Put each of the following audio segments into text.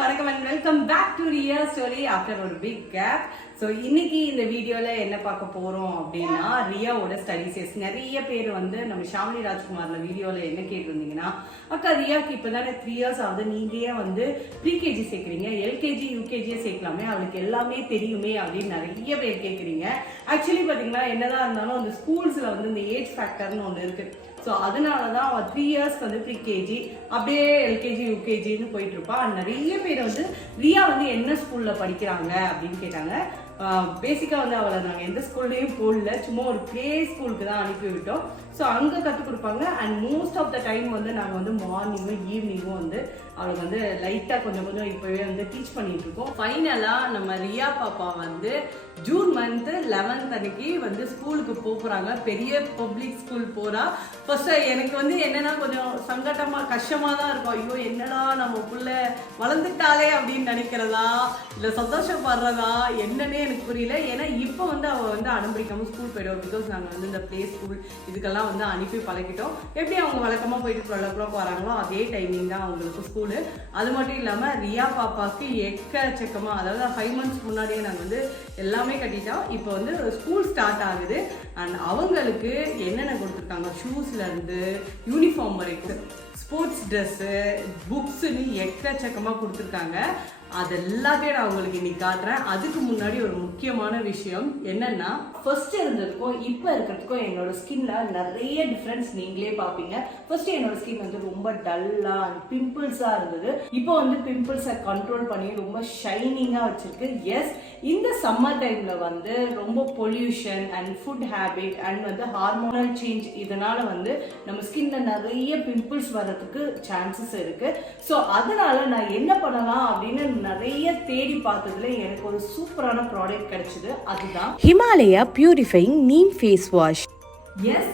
வணக்கம் and welcome back to real story after ஒரு big gap so இன்னைக்கு இந்த வீடியோவில் என்ன பார்க்க போகிறோம் அப்படின்னா ரியாவோட ஸ்டடிஸஸ் நிறைய பேர் வந்து நம்ம ஷாமினி ராஜ்குமார்ல வீடியோவில் என்ன கேட்டிருந்தீங்கன்னா அக்கா ரியாக்கு இப்பதானே த்ரீ இயர்ஸ் ஆகுது. நீங்களே வந்து ப்ரீகேஜி சேர்க்குறீங்க. எல்கேஜி யூகேஜியே சேர்க்கலாமே. அவளுக்கு எல்லாமே தெரியுமே அப்படின்னு நிறைய பேர் கேட்குறீங்க. ஆக்சுவலி பார்த்தீங்கன்னா என்னதான் இருந்தாலும் அந்த ஸ்கூல்ஸில் வந்து இந்த ஏஜ் ஃபேக்டர்னு ஒன்று இருக்குது ஸோ அதனால தான் அவள் த்ரீ இயர்ஸ் வந்து ப்ரீகேஜி அப்படியே எல்கேஜி யூகேஜின்னு போயிட்டு இருப்பா நிறைய பேர் வந்து ரியா வந்து என்ன ஸ்கூலில் படிக்கிறாங்க அப்படின்னு கேட்டாங்க. பேசிக்காக வந்து அவளை நாங்கள் எந்த ஸ்கூல்லையும் போடல. சும்மா ஒரு ப்ளே ஸ்கூலுக்கு தான் அனுப்பி விட்டோம். ஸோ அங்கே கற்றுக் கொடுப்பாங்க. And most of the time வந்து நாங்கள் வந்து மார்னிங்கும் ஈவினிங்கும் வந்து அவளுக்கு வந்து லைட்டாக கொஞ்சம் கொஞ்சம் இப்போவே வந்து டீச் பண்ணிட்டு இருக்கோம். ஃபைனலாக நம்ம ரியா பாப்பா வந்து ஜூன் மந்த்து லெவன்த் அன்னைக்கு வந்து ஸ்கூலுக்கு போகிறாங்க பெரிய பப்ளிக் ஸ்கூல் போகிறா ஃபர்ஸ்ட் எனக்கு வந்து என்னென்னா கொஞ்சம் சங்கட்டமாக கஷ்டமாக தான் இருக்கும். ஐயோ என்னடா நம்ம புள்ள வளர்ந்துட்டாலே அப்படின்னு நினைக்கிறதா? இல்லை சந்தோஷப்படுறதா? என்னன்னே எனக்கு புரியல. ஏன்னா இப்போ வந்து அவள் வந்து அனுமதிக்காம ஸ்கூல் போயிடுவோம் பிகாஸ் நாங்கள் வந்து இந்த ப்ளே ஸ்கூல் இதுக்கெல்லாம் வந்து அனுப்பி பழகிட்டோம். எப்படி அவங்க வழக்கமாக போயிட்டு டுவெல் ஓ கிளாக் வராங்களோ அதே டைமிங் தான் அவங்களுக்கு ஸ்கூலு அது மட்டும் இல்லாமல் ரியா பாப்பாவுக்கு எக்கச்சக்கமாக அதாவது ஃபைவ் மந்த்ஸ் முன்னாடியே நாங்கள் வந்து எல்லாமே கட்டிட்டோம் இப்போ வந்து ஸ்கூல் ஸ்டார்ட் ஆகுது. அண்ட் அவங்களுக்கு என்னென்ன கொடுத்துருக்காங்க? ஷூஸ்லேருந்து யூனிஃபார்ம் வரைக்கும். ஸ்போர்ட்ஸ் ட்ரெஸ்ஸு புக்ஸுன்னு எக்கச்சக்கமாக கொடுத்துருக்காங்க. அது எல்லாத்தையும் நான் உங்களுக்கு இன்னைக்கு காட்டுறேன். அதுக்கு முன்னாடி ஒரு முக்கியமான விஷயம் என்னன்னா ஃபர்ஸ்ட் இருந்ததுக்கும் இப்போ இருக்கிறதுக்கும் என்னோட ஸ்கின்ல நிறைய டிஃப்ரென்ஸ் நீங்களே பார்ப்பீங்க. ஃபர்ஸ்ட் என்னோட ஸ்கின் வந்து ரொம்ப டல்லா பிம்பிள்ஸா இருந்தது. இப்போ வந்து பிம்பிள்ஸை கண்ட்ரோல் பண்ணி ரொம்ப ஷைனிங்கா வச்சிருக்கு. எஸ் இந்த சம்மர் டைம்ல வந்து ரொம்ப pollution and food habit and வந்து ஹார்மோனல் சேஞ்ச் இதனால வந்து நம்ம ஸ்கின்ல நிறைய பிம்பிள்ஸ் வர்றதுக்கு சான்சஸ் இருக்கு. ஸோ அதனால நான் என்ன பண்ணலாம் அப்படின்னு நிறைய தேடி பார்த்ததுல எனக்கு ஒரு சூப்பரான ப்ராடக்ட் கிடைச்சது. அதுதான் Himalaya purifying neem face wash yes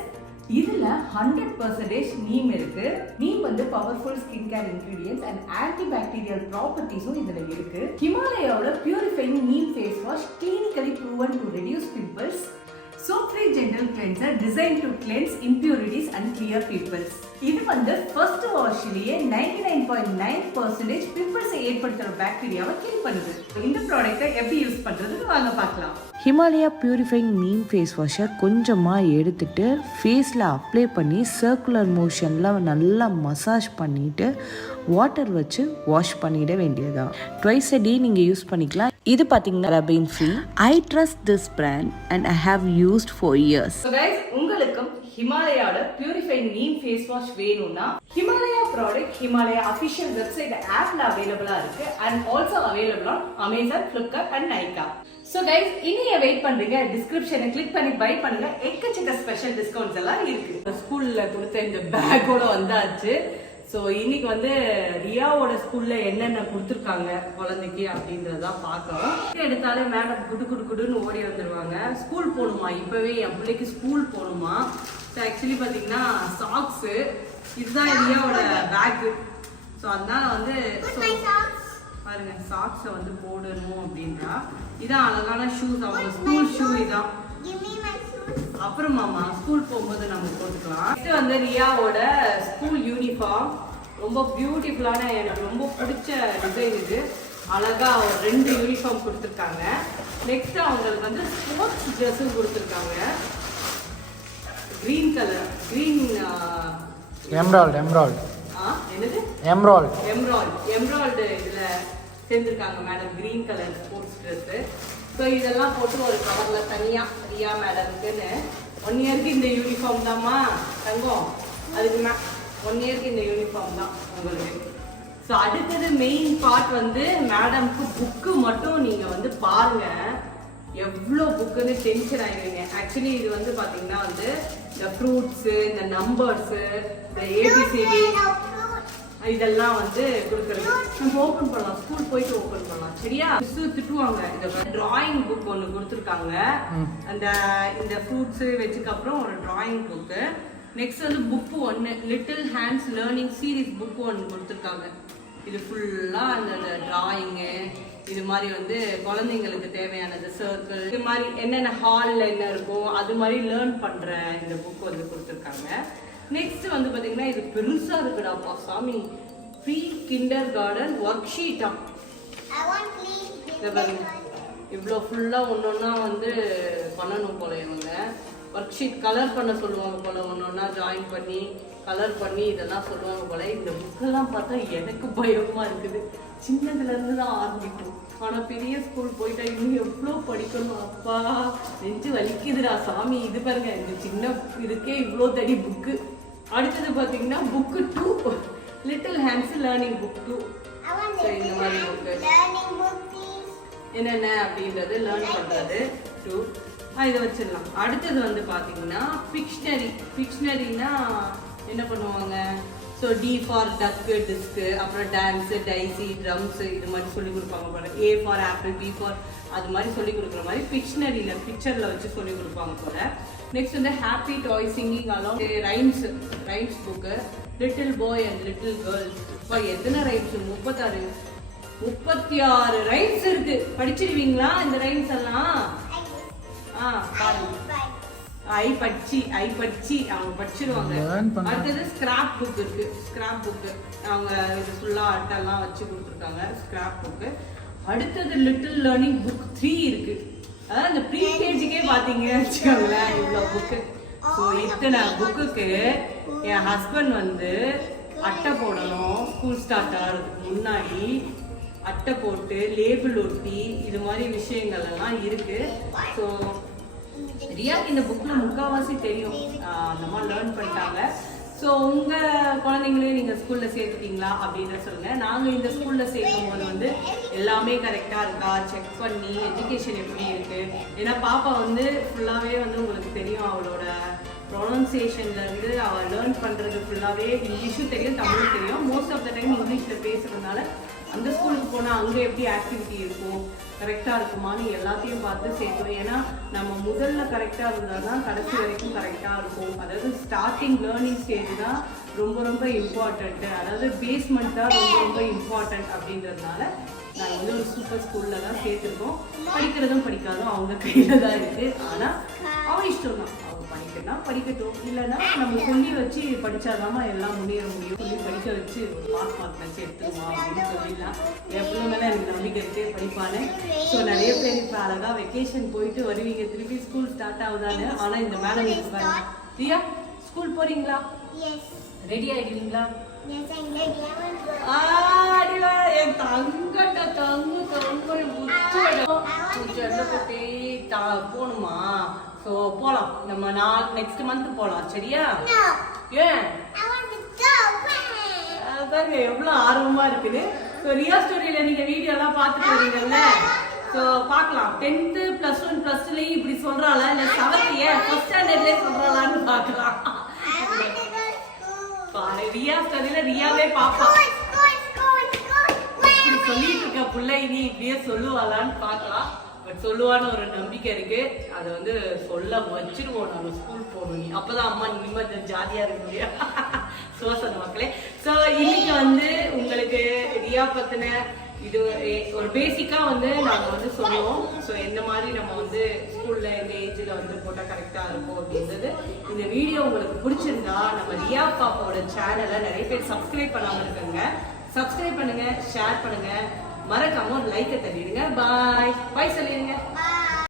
இதுல ஹண்ட்ரட் பர்சன்டேஜ் நீம் இருக்கு. நீம் வந்து powerful skin care ingredients and anti bacterial ப்ராப்பர்ட்டிஸும் இதுல இருக்கு. ஹிமாலயாவோட purifying neem face wash clinically proven to reduce pimples soap free gentle cleanser designed to cleanse impurities and clear pimples இது வந்து first வாஷ்லயே ninety nine point nine percentage பிம்பிள்ஸை ஏற்படுத்துற பாக்டீரியாவை kill பண்ணுது. இந்த ப்ராடக்ட்டை எப்படி யூஸ் பண்றதுன்னு வாங்க பார்க்கலாம். ஹிமாலயா பியூரிஃபைங் நீம் ஃபேஸ் வாஷை கொஞ்சமாக எடுத்துட்டு ஃபேஸில் அப்ளை பண்ணி சர்க்குலர் மோஷனில் நல்லா மசாஜ் பண்ணிவிட்டு வாட்டர் வச்சு வாஷ் பண்ணிட வேண்டியதுதான். ட்வைஸ் a டே நீங்கள் யூஸ் பண்ணிக்கலாம். இது பார்த்தீங்கன்னா ரபின் free I trust this brand and I have used for years உங்களுக்கும் ஹிமாலயாவோட பியூரிஃபைங் நீம் ஃபேஸ் வாஷ் வேணும்னா Himalaya product Himalaya official website ஆப்ல அவைலபிளா இருக்கு. And also available on Amazon Flipkart and Nykaa so guys இனிய வெயிட் பண்றீங்க. டிஸ்கிரிப்ஷனை கிளிக் பண்ணி பை பண்ணுங்க. எக்கச்சக்க ஸ்பெஷல் டிஸ்கவுண்ட்ஸ் எல்லாம் இருக்கு. ஸ்கூல்ல கொடுத்த இந்த பேக்கோட வந்தாச்சு. ஸோ இன்னைக்கு வந்து ரியாவோட ஸ்கூல்ல என்னென்ன கொடுத்துருக்காங்க குழந்தைக்கு அப்படின்றதான் பார்க்கலாம். எடுத்தாலே மேடம் குடு குடு குடுன்னு ஓடி வந்துருவாங்க. ஸ்கூல் போகணுமா? இப்பவே என் பிள்ளைக்கு ஸ்கூல் போகணுமா? ஸோ ஆக்சுவலி பார்த்தீங்கன்னா சாக்ஸு இதுதான் ரியாவோட பேக்கு ஸோ அதனால வந்து பாருங்க சாக்ஸை வந்து போடணும் அப்படின்றா. இதான் அழகான ஷூஸ் அவங்க ஸ்கூல் ஷூ இதான். அப்புறம் மாமா ஸ்கூல் போகும்போது நம்ம போட்டுக்கலாம். நெக்ஸ்ட் வந்து ரியாவோட ஸ்கூல் யூனிஃபார்ம் ரொம்ப பியூட்டிஃபுல்லான எனக்கு ரொம்ப பிடிச்ச டிசைன் இது. அழகா ஒரு ரெண்டு யூனிஃபார்ம் கொடுத்துருக்காங்க. நெக்ஸ்ட் அவங்களுக்கு வந்து ஸ்போர்ட்ஸ் ட்ரெஸ்ஸும் கொடுத்துருக்காங்க. க்ரீன் கலர் க்ரீன் எம்ராய்டு எம்ராய்டு என்னது? எம்ராய்டு எம்ராய்டு எம்ராய்டு இதுல சேர்ந்துருக்காங்க madam green colour sports dress so இதெல்லாம் போட்டு ஒரு கவர்ல தனியாக ரியா மேடம்க்குன்னு. ஒன் இயருக்கு இந்த யூனிஃபார்ம் தாம்மா தங்கம். அதுக்கு மே ஒன் இயருக்கு இந்த யூனிஃபார்ம் தான் உங்களுக்கு. ஸோ அடுத்தது மெயின் பார்ட் வந்து மேடம்க்கு புக்கு மட்டும் நீங்கள் வந்து பாருங்க. எவ்வளோ புக்குன்னு டென்ஷன் ஆயிடுவீங்க. ஆக்சுவலி இது வந்து பார்த்தீங்கன்னா வந்து இந்த ஃப்ரூட்ஸு இந்த நம்பர்ஸு இந்த ஏபிசிடி இதெல்லாம் வந்து கொடுக்கறது. நம்ம ஓபன் பண்ணலாம். ஸ்கூல் போயிட்டு ஓபன் பண்ணலாம். சரியா? மிஸ் திட்டுவாங்க. இந்த டிராயிங் புக் ஒன்று கொடுத்துருக்காங்க. அந்த இந்த ஃப்ரூட்ஸ் வெஜ்ஜுக்கு அப்புறம் ஒரு டிராயிங் புக்கு நெக்ஸ்ட் வந்து புக் ஒன்று little hands learning series book ஒன்று கொடுத்துருக்காங்க. இது ஃபுல்லாக அந்த டிராயிங்கு இது மாதிரி வந்து குழந்தைங்களுக்கு தேவையானது சர்க்கிள் இது மாதிரி என்னென்ன ஹாலில் என்ன இருக்கோ அது மாதிரி லேர்ன் பண்ணுற இந்த புக் வந்து கொடுத்துருக்காங்க. நெக்ஸ்ட் வந்து பார்த்தீங்கன்னா இது பெருசாக இருக்குடாப்பா சாமி. ப்ரீ கிண்டர் கார்டன் ஒர்க் ஷீட்டா இவ்வளோ ஃபுல்லாக ஒன்று ஒன்றா வந்து பண்ணணும் போல இவங்க. ஒர்க் ஷீட் கலர் பண்ண சொல்லுவாங்க போல ஒன்று ஒன்றா ஜாயின் பண்ணி கலர் பண்ணி இதெல்லாம் சொல்லுவாங்க போல. இந்த புக்கெல்லாம் பார்த்தா எனக்கு பயமா இருக்குது. சின்னதுல இருந்து தான் ஆரம்பிக்கும். ஆனா பெரிய ஸ்கூல் போயிட்டா இன்னும் எவ்வளோ படிக்கணும் அப்பா. நெஞ்சு வலிக்குதுடா சாமி. இது பாருங்க இந்த சின்ன இதுக்கே இவ்வளோ தடி புக்கு அடுத்தது பார்த்தீங்கன்னா book two little hands learning book two இந்த மாதிரி புக்கு. என்னென்ன அப்படின்றது லேர்ன் பண்றது. டூ இதை வச்சிடலாம். அடுத்தது வந்து பாத்தீங்கன்னா பிக்ஷனரி பிக்ஷனரினா என்ன பண்ணுவாங்க? So D for duck disk அப்புறம் டான்ஸு டைசி ட்ரம்ஸ் இது மாதிரி சொல்லி கொடுப்பாங்க A for apple B for அது மாதிரி சொல்லி கொடுக்குற மாதிரி பிக்ஷனரியில் பிக்சரில் வச்சு சொல்லி கொடுப்பாங்க போல. நெக்ஸ்ட் வந்து happy toy singing Alam rhymes rhymes book little boy and little girls இப்போ எத்தனை ரைம்ஸ் முப்பத்தாறு. முப்பத்தி ஆறு ரைம்ஸ் இருக்கு. படிச்சிருவீங்களா இந்த ரைம்ஸ் எல்லாம்? ஆ பாருங்க. ஐ பச்சி ஐ பச்சி அவங்க படிச்சிருவாங்க. அடுத்தது ஸ்கிராப் புக் இருக்கு. ஸ்கிராப் புக் அவங்க இது ஃபுல்லா அட்டெல்லாம் வச்சு கொடுத்துருக்காங்க. ஸ்கிராப் புக் அடுத்தது லிட்டில் லேர்னிங் புக் த்ரீ இருக்கு. அதாவது இந்த ப்ரீ கேஜிக்கே பாத்தீங்கன்னு வச்சுக்கோங்களேன் இவ்வளோ புக்கு ஸோ இத்தனை புக்குக்கு என் ஹஸ்பண்ட் வந்து அட்டை போடணும். ஸ்கூல் ஸ்டார்ட் ஆகிறதுக்கு முன்னாடி அட்டை போட்டு லேபிள் ஒட்டி இது மாதிரி விஷயங்கள் எல்லாம் இருக்கு. ஸோ ரியாக்கு இந்த புக்ல முக்காவாசி தெரியும். அந்த மாதிரி லேர்ன் பண்ணிட்டாங்க. ஸோ உங்க குழந்தைங்களையும் நீங்கள் ஸ்கூல்ல சேர்த்துட்டீங்களா அப்படின்னு சொல்லுங்க. நாங்க இந்த ஸ்கூல்ல சேர்க்கும் போது வந்து எல்லாமே கரெக்டா இருக்கா? செக் பண்ணி எஜுகேஷன் எப்படி இருக்கு? ஏன்னா பாப்பா வந்து ஃபுல்லாவே வந்து உங்களுக்கு தெரியும் அவளோட ப்ரொனன்சியேஷன்லேருந்து இருந்து லேர்ன் பண்ணுறது ஃபுல்லாகவே இங்கிலீஷும் தெரியும் தமிழும் தெரியும். மோஸ்ட் ஆஃப் த டைம் இங்கிலீஷ்ல பேசுறதுனால அந்த ஸ்கூலுக்கு போனா அங்க எப்படி ஆக்டிவிட்டி இருக்கும் கரெக்டா இருக்குமான்னு எல்லாத்தையும் பார்த்து சேர்த்தோம் ஏன்னா நம்ம முதல்ல கரெக்டா இருந்தால் தான் கடைசி வரைக்கும் கரெக்டா இருக்கும். அதாவது ஸ்டார்டிங் லேர்னிங் ஸ்டேஜ் தான் ரொம்ப ரொம்ப இம்பார்ட்டண்ட்டு அதாவது பேஸ்மெண்ட் தான் ரொம்ப ரொம்ப இம்பார்ட்டண்ட் அப்படின்றதுனால நாங்கள் வந்து ஒரு சூப்பர் ஸ்கூலில் தான் சேர்த்துருக்கோம். படிக்கிறதும் படிக்காதும் அவங்க கையில் தான் இருக்குது ஆனால் அவன் இஷ்டம் தான் அவங்க படிக்கணும் படிக்கட்டும். இல்லைன்னா நம்ம சொல்லி வச்சு படித்தாதாமா எல்லாம் முன்னேற முடியும். சொல்லி படிக்க வச்சு ஒரு பாஸ் மார்க் வச்சு எடுத்துருவோம் அப்படின்னு சொல்லிடலாம். என் பிள்ளை எனக்கு நம்பிக்கை இருக்கே. படிப்பானு. ஸோ நிறைய பேர் இப்போ அழகா வெக்கேஷன் போயிட்டு வருவீங்க. திருப்பி ஸ்கூல் ஸ்டார்ட் ஆகுதான்னு. ஆனால் இந்த மேடம் இருக்கு பாருங்க. ரியா ஸ்கூல் போகிறீங்களா Yes. ரெடி. ஆடிவா, என் தங்கட்ட தங்கு தங்கு புச்சடப்பட்டி போகணுமா ஸோ போலாம். நம்ம நாள் நெக்ஸ்ட் மந்த் போலாம் சரியா. ஏன்? I want to go. அதாங்க எவ்வளவு ஆர்வமா இருக்குது ஸோ ரியா ஸ்டோரியில நீங்க வீடியோ எல்லாம் பார்த்துட்டு வரீங்கல்ல ஸோ பார்க்கலாம். டென்த்து ப்ளஸ் ஒன் ப்ளஸ் டூலையும் இப்படி சொல்றாளா? இல்லை செவன்த் ஏன்? ஃபர்ஸ்ட் ஸ்டாண்டர்ட்லேயே சொல்றாளான்னு பார்க்கலாம். பாரு ரியா ரியாவே பாப்பா. சொல்லிட்டு இருக்க புள்ள இனி இப்படியே சொல்லுவாளான்னு பார்க்கலாம். பட் சொல்லுவான்னு ஒரு நம்பிக்கை இருக்கு. அதை வந்து சொல்ல வச்சிருவோம் நம்ம ஸ்கூல் போகணும் நீ அப்பதான் அம்மா நிம்மதி ஜாலியா இருக்க முடியும். சோசன மக்களே. ஸோ இன்னைக்கு வந்து உங்களுக்கு ரியா பத்தின இது ஒரு பேசிக்கா வந்து நாங்க வந்து சொல்லுவோம். ஸோ எந்த மாதிரி நம்ம வந்து ஸ்கூல்ல எந்த ஏஜ்ல வந்து போட்டா கரெக்டா இருக்கும் அப்படின்றது. இந்த வீடியோ உங்களுக்கு பிடிச்சிருந்தா நம்ம ரியா பாப்பாவோட சேனலை நிறைய பேர் சப்ஸ்கிரைப் பண்ணாம இருக்காங்க. சப்ஸ்கிரைப் பண்ணுங்க ஷேர் பண்ணுங்க. மறக்காம ஒரு லைக்கை தள்ளிடுங்க. பாய் பாய் சொல்லிடுங்க.